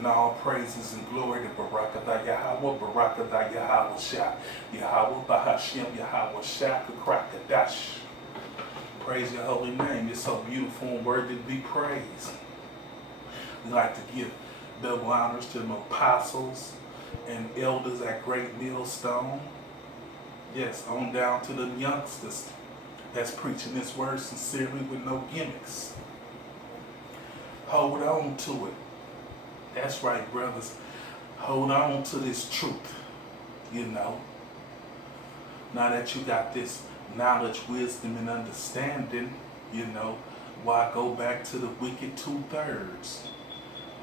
And all praises and glory to Barakatah Yahweh, Barakatah Yahweh Shah, Yahweh Bahashim, Yahweh Shah, Kakrakadash. Praise your holy name. You're so beautiful and worthy to be praised. We like to give double honors to the apostles and elders at Great Millstone. Yes, on down to the youngsters that's preaching this word sincerely with no gimmicks. Hold on to it. That's right, brothers. Hold on to this truth, you know. Now that you got this knowledge, wisdom, and understanding, you know, why go back to the wicked 2/3?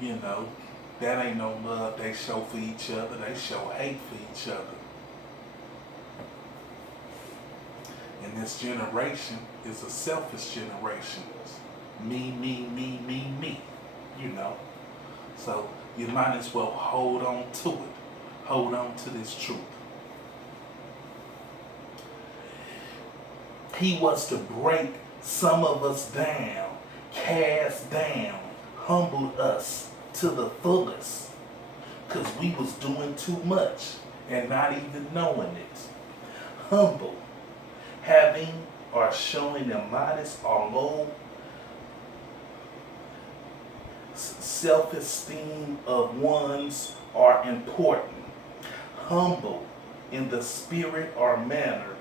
You know, that ain't no love they show for each other. They show hate for each other. And this generation is a selfish generation. Me, me, me, me, me, you know. So you might as well hold on to it. Hold on to this truth. He was to break some of us down, cast down, humble us to the fullest. Because we was doing too much and not even knowing it. Humble, having or showing a modest or low self-esteem of one's are important. Humble in the spirit or manner.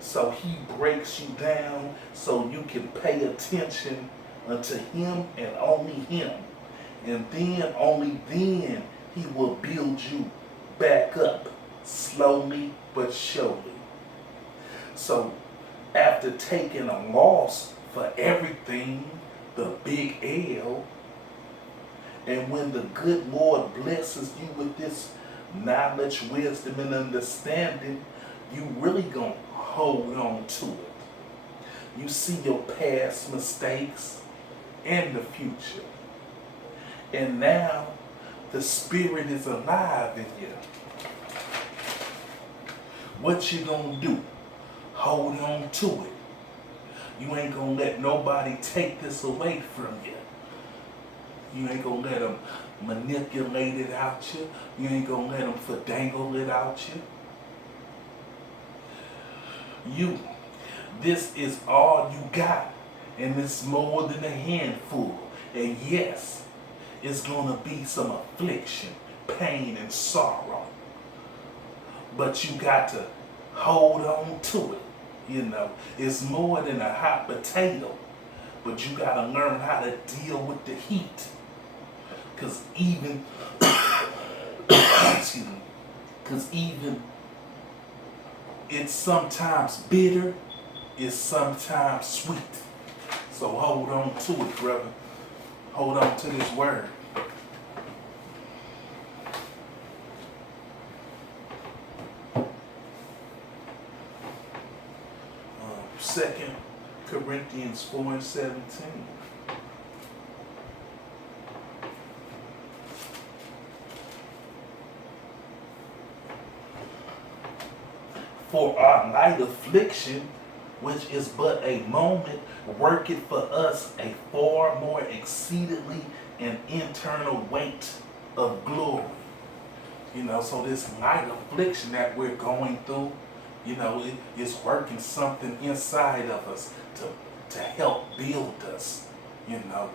So he breaks you down so you can pay attention unto him and only him. And then, only then, he will build you back up, slowly but surely. So after taking a loss for everything, the big L, and when the good Lord blesses you with this knowledge, wisdom, and understanding, you really gonna hold on to it. You see your past mistakes and the future. And now the spirit is alive in you. What you gonna do? Hold on to it. You ain't gonna let nobody take this away from you. You ain't gonna let them manipulate it out you. You ain't gonna let them finagle it out you. This is all you got. And it's more than a handful. And yes, it's gonna be some affliction, pain, and sorrow. But you got to hold on to it. You know, it's more than a hot potato. But you gotta learn how to deal with the heat. Because even, excuse me, because even it's sometimes bitter, it's sometimes sweet. So hold on to it, brother. Hold on to this word. 2 Corinthians 4:17. For our light affliction, which is but a moment, worketh for us a far more exceedingly and internal weight of glory. You know, so this light affliction that we're going through, you know, it's working something inside of us to help build us, you know.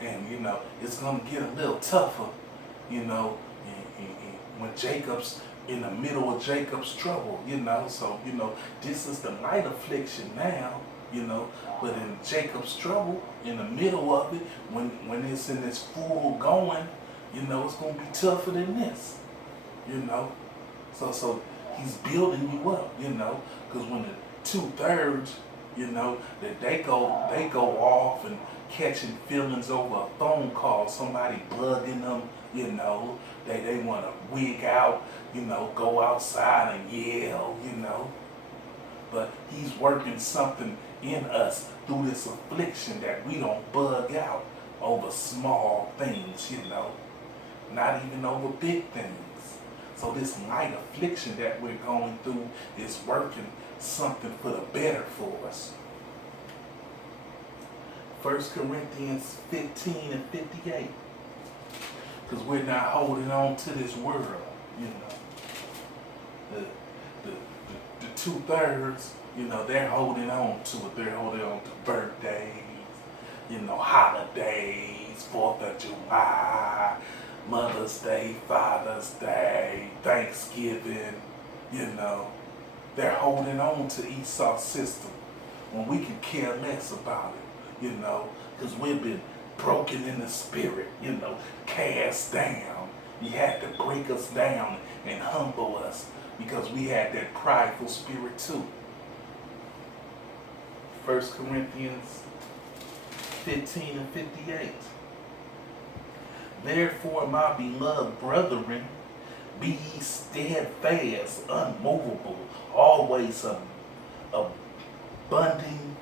And, you know, it's going to get a little tougher, you know, when Jacob's in the middle of Jacob's trouble, you know. So, you know, this is the light affliction now, you know, but in Jacob's trouble, in the middle of it, when it's in this full going, you know, it's going to be tougher than this, you know. So he's building you up, you know, because when the 2/3, you know, that they go off and catching feelings over a phone call, somebody bugging them, you know, they want to wig out, you know, go outside and yell, you know. But he's working something in us through this affliction that we don't bug out over small things, you know, not even over big things. So this light affliction that we're going through is working something for the better for us. 1 Corinthians 15:58. Because we're not holding on to this world, you know. The 2/3, you know, they're holding on to it. They're holding on to birthdays, you know, holidays, 4th of July, Mother's Day, Father's Day, Thanksgiving, you know. They're holding on to Esau's system when we can care less about it, you know, because we've been broken in the spirit, you know, cast down. He had to break us down and humble us because we had that prideful spirit too. 1 Corinthians 15 and 58. Therefore, my beloved brethren, be ye steadfast, unmovable, always abounding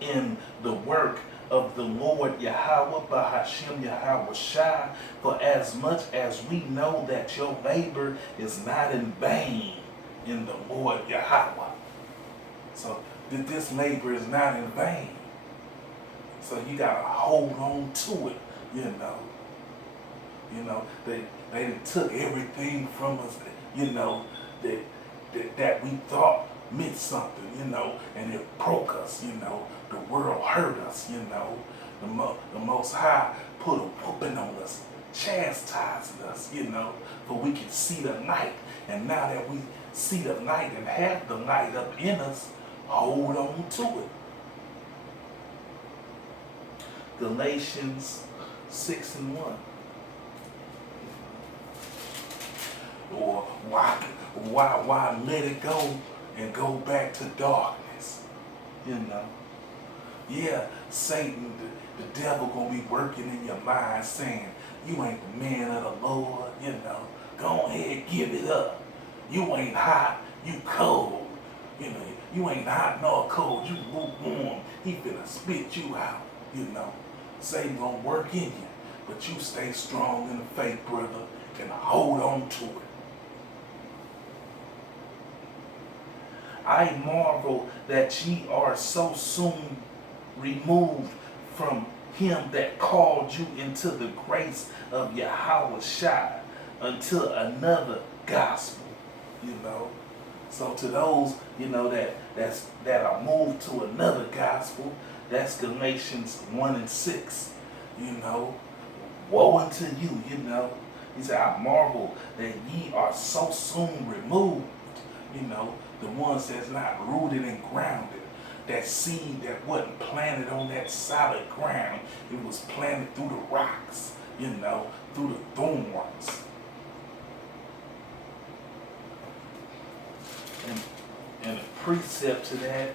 in the work of the Lord Yahweh, Bahashem Yahweh Shai, for as much as we know that your labor is not in vain in the Lord Yahweh. So this labor is not in vain. So you gotta hold on to it, you know. You know, they took everything from us, you know, that we thought meant something, you know, and it broke us, you know. The world hurt us, you know. The Most High put a whooping on us, chastising us, you know, for we can see the light. And now that we see the light and have the light up in us, hold on to it. Galatians 6 and 1. Or why let it go and go back to darkness? You know. Yeah, Satan, the devil gonna be working in your mind saying, you ain't the man of the Lord, you know. Go ahead, give it up. You ain't hot, you cold. You know, you ain't hot nor cold, you lukewarm. He finna spit you out, you know. Satan gonna work in you, but you stay strong in the faith, brother, and hold on to it. I marvel that ye are so soon removed from him that called you into the grace of Yahweh Shai unto another gospel, you know. So to those, you know, that are moved to another gospel, that's Galatians 1 and 6, you know. Woe unto you, you know. He said, I marvel that ye are so soon removed, you know, the ones that's not rooted and grounded. That seed that wasn't planted on that solid ground, it was planted through the rocks, you know, through the thorns. And a precept to that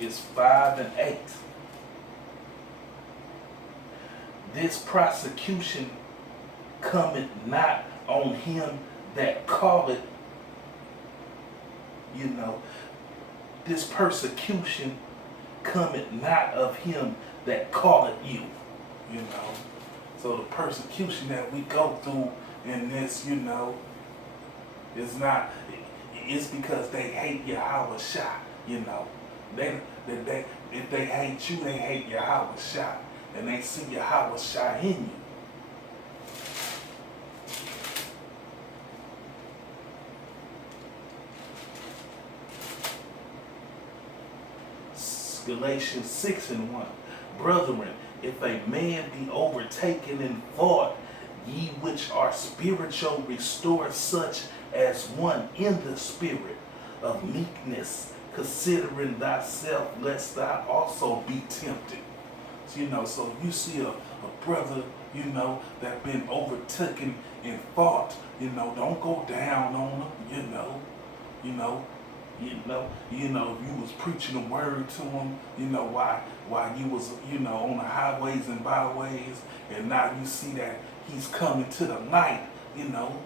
is 5 and 8. This prosecution cometh not on him that calleth, you know, this persecution cometh not of him that calleth you, you know. So the persecution that we go through in this, you know, is not, it's because they hate Yahweh Shai, you know. If they hate you, they hate Yahweh Shai, and they see Yahweh Shai in you. Galatians 6 and 1. Brethren, if a man be overtaken in thought, ye which are spiritual, restore such as one in the spirit of meekness, considering thyself, lest thou also be tempted. So, you know, so you see a brother, you know, that been overtaken in thought, you know, don't go down on him, you know. If you was preaching the word to him, you know, while you was, you know, on the highways and byways, and now you see that he's coming to the light, you know,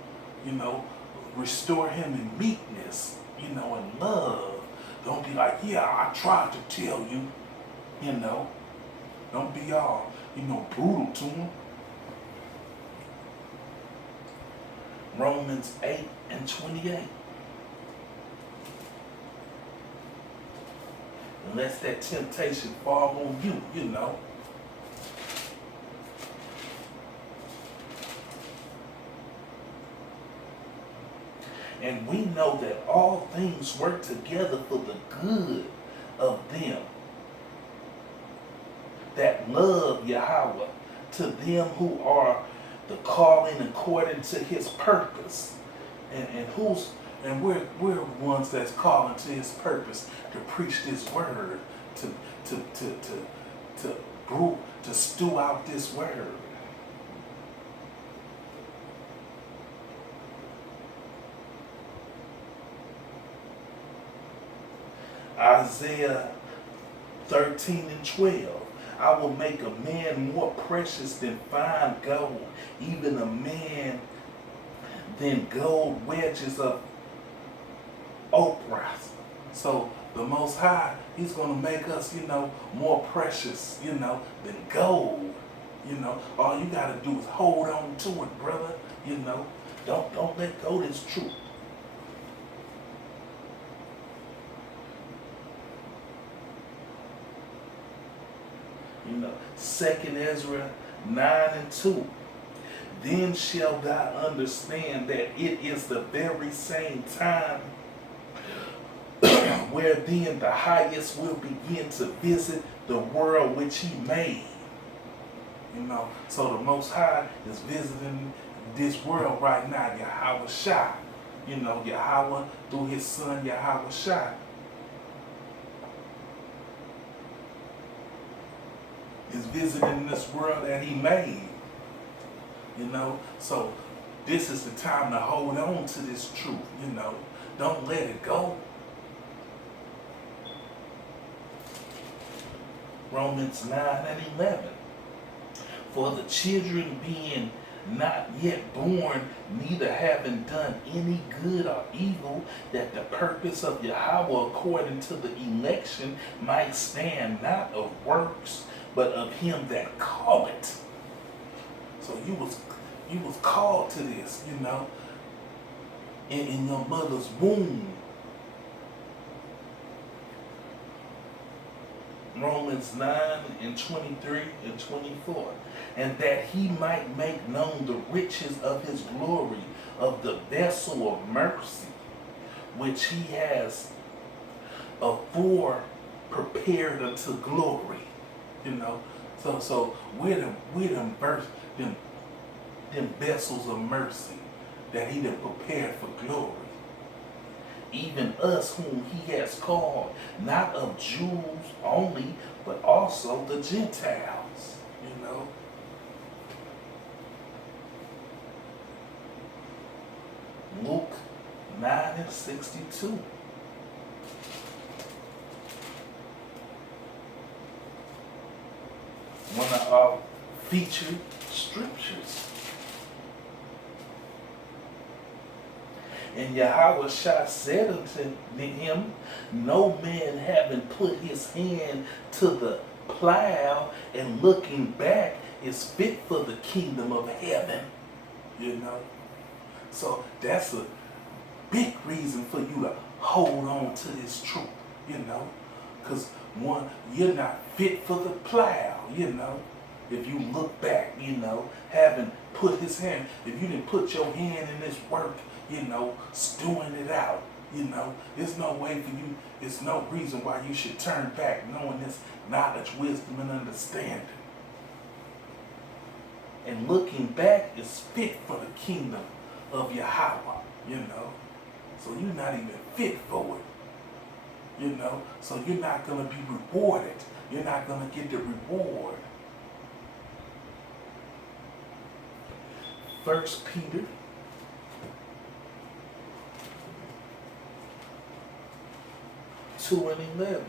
restore him in meekness, you know, in love. Don't be like, yeah, I tried to tell you, you know. Don't be all, you know, brutal to him. Romans 8 and 28. Unless that temptation fall on you, you know. And we know that all things work together for the good of them that love Yahweh, to them who are the calling according to his purpose. And we're ones that's calling to his purpose to preach this word, to to to to to brew, to stew out this word. Isaiah 13 and 12. I will make a man more precious than fine gold, even a man than gold wedges of Oprah. So the Most High, he's going to make us, more precious, than gold. All you got to do is hold on to it, brother. Don't let go of this truth. Second Ezra 9 and 2. Then shall thou understand that it is the very same time where then the highest will begin to visit the world which he made. So the Most High is visiting this world right now, Yahweh Shai. Yahweh through his son Yahweh Shai. Is visiting this world that he made. So this is the time to hold on to this truth, Don't let it go. Romans 9 and 11. For the children being not yet born, neither having done any good or evil, that the purpose of Yahweh according to the election might stand, not of works, but of him that called it. So you was called to this, in your mother's womb. Romans 9 and 23 and 24. And that he might make known the riches of his glory, of the vessel of mercy, which he has afore prepared unto glory. So we're them vessels of mercy that he done prepared for glory. Even us whom he has called, not of Jews only, but also the Gentiles. Luke 9 and 62. One of our featured scriptures. And Yahweh Shai said unto him, no man having put his hand to the plow and looking back is fit for the kingdom of heaven. So that's a big reason for you to hold on to this truth, because one, you're not fit for the plow, if you look back, having put his hand, if you didn't put your hand in this work, stewing it out, there's no way for you, there's no reason why you should turn back knowing this knowledge, wisdom, and understanding. And looking back is fit for the kingdom of Yahweh, So you're not even fit for it, So you're not going to be rewarded. You're not going to get the reward. 1 Peter 2 and 11.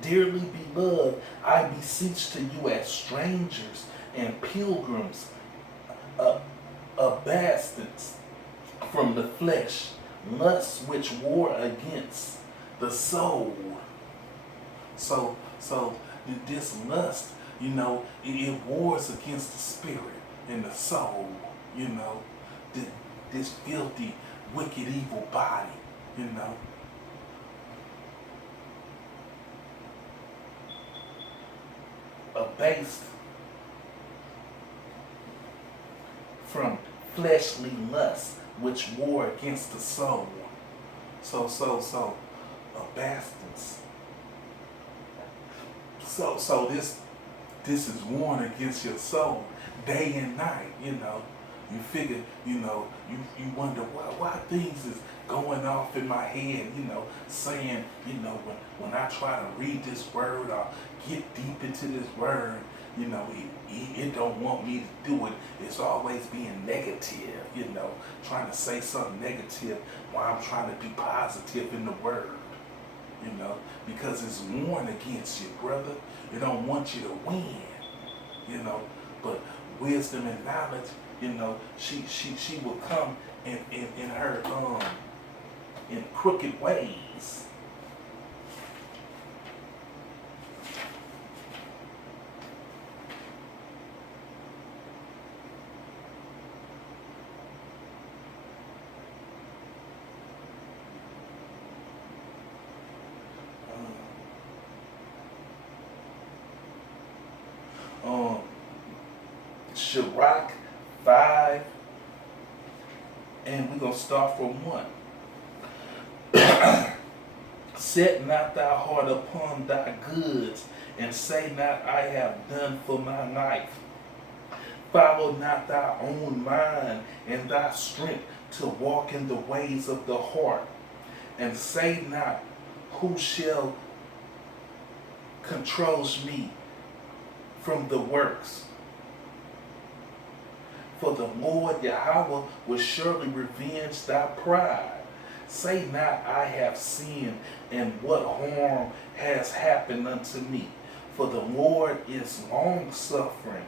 Dearly beloved, I beseech to you as strangers and pilgrims, abastants from the flesh, lusts which war against the soul. So this lust, it wars against the spirit and the soul, this filthy, wicked, evil body, based from fleshly lust, which war against the soul. So, bastards. So this is warring against your soul day and night. You figure, you wonder why things is going off in my head. Saying, when I try to read this word or get deep into this word, it don't want me to do it. It's always being negative, trying to say something negative while I'm trying to be positive in the word, because it's warring against you, brother. It don't want you to win, but wisdom and knowledge, she will come in her in crooked ways. Sirach 5, and we're going to start from 1. Set not thy heart upon thy goods, and say not, I have done for my life. Follow not thy own mind and thy strength to walk in the ways of the heart, and say not, who shall controls me from the works? For the Lord Yahweh will surely revenge thy pride. Say not, I have sinned, and what harm has happened unto me? For the Lord is long-suffering.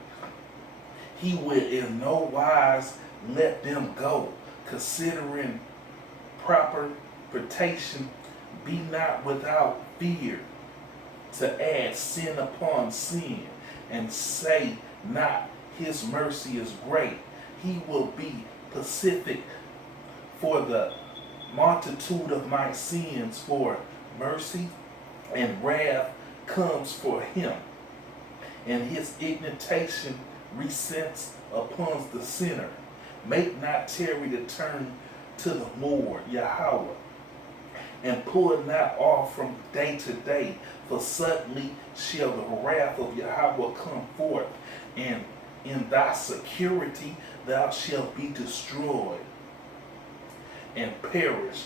He will in no wise let them go, considering proper protection. Be not without fear to add sin upon sin, and say not, his mercy is great. He will be pacific for the multitude of my sins, for mercy and wrath comes for him, and his indignation resents upon the sinner. Make not tarry to turn to the Lord Yahweh, and pull not off from day to day, for suddenly shall the wrath of Yahweh come forth, and in thy security thou shalt be destroyed and perish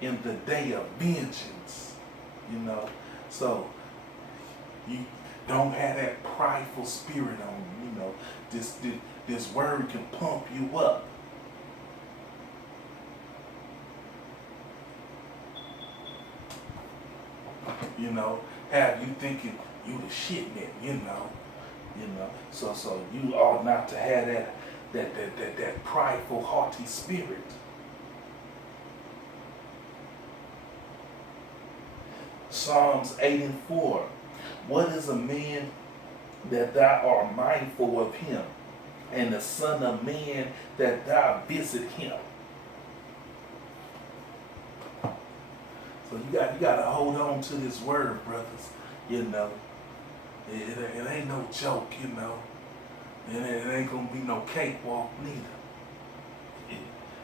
in the day of vengeance. So you don't have that prideful spirit on you. This word can pump you up. Have you thinking you the shit, man, So you ought not to have that prideful, haughty spirit. Psalms 8 and 4. What is a man that thou art mindful of him, and the son of man that thou visit him? So you got to hold on to this word, brothers. It ain't no joke, It ain't gonna be no cakewalk neither.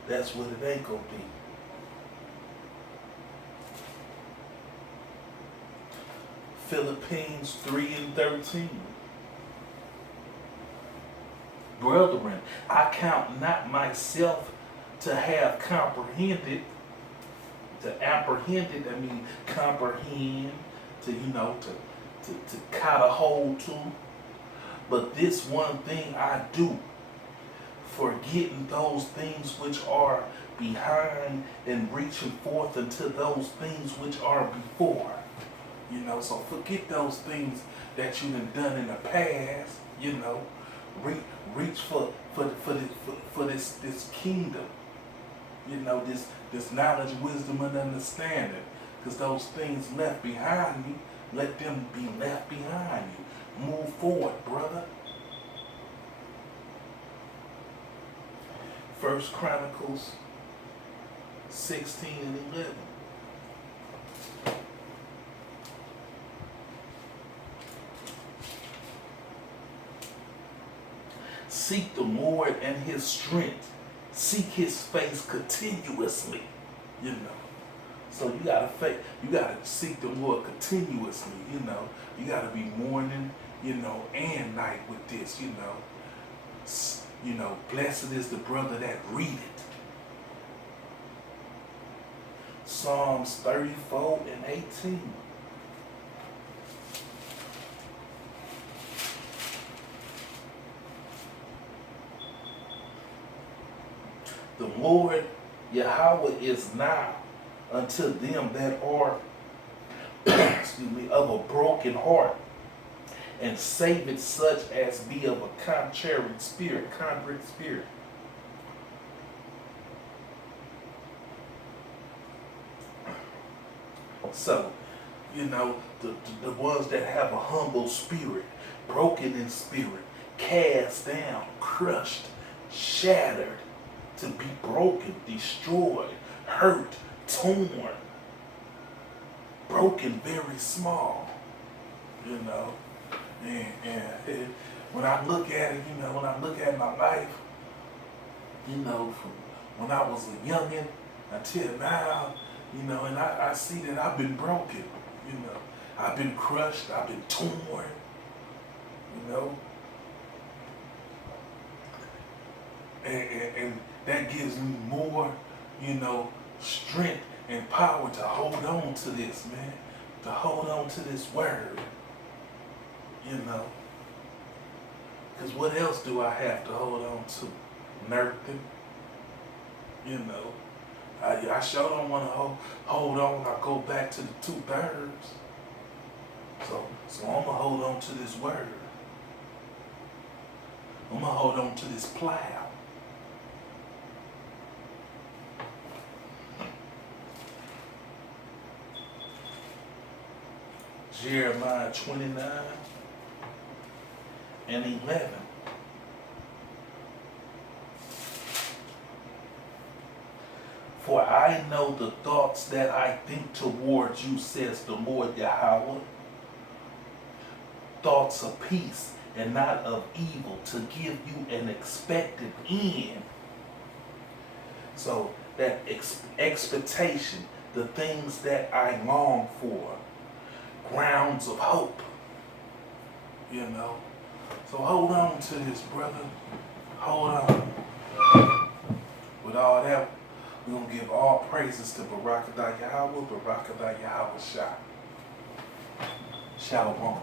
That's what it ain't gonna be. Philippines 3 and 13. Brethren, I count not myself to have comprehended. To apprehend it, I mean comprehend, to cut a hold to. But this one thing I do, forgetting those things which are behind and reaching forth unto those things which are before. So forget those things that you done in the past. Reach for this kingdom. This knowledge, wisdom, and understanding. Because those things left behind you, let them be left behind you. Move forward, brother. 1 Chronicles 16 and 11. Seek the Lord and his strength. Seek his face continuously. You know. So you gotta seek the Lord continuously, you know. You gotta be morning, you know, and night with this, you know. You know, blessed is the brother that readeth. Psalms 34 and 18. The Lord Yahweh is nigh unto them that are excuse me, of a broken heart, and saveth such as be of a contrite spirit. So, you know, the ones that have a humble spirit, broken in spirit, cast down, crushed, shattered, to be broken, destroyed, hurt, torn, broken very small, you know. And when I look at it, you know, when I look at my life, you know, from when I was a youngin' until now, you know, and I see that I've been broken, you know. I've been crushed, I've been torn, you know. And that gives me more, you know, strength and power to hold on to this, man. To hold on to this word, you know. Because what else do I have to hold on to? Nothing, you know. I sure don't want to hold on. I go back to the 2/3. So I'm going to hold on to this word. I'm going to hold on to this plow. Jeremiah 29 and 11. For I know the thoughts that I think towards you, says the Lord Yahweh. Thoughts of peace and not of evil, to give you an expected end. So that expectation, the things that I long for, grounds of hope, you know. So hold on to this, brother. Hold on. With all that, we're going to give all praises to Barakadah Yahweh, Barakadah Yahweh Shah. Shalom.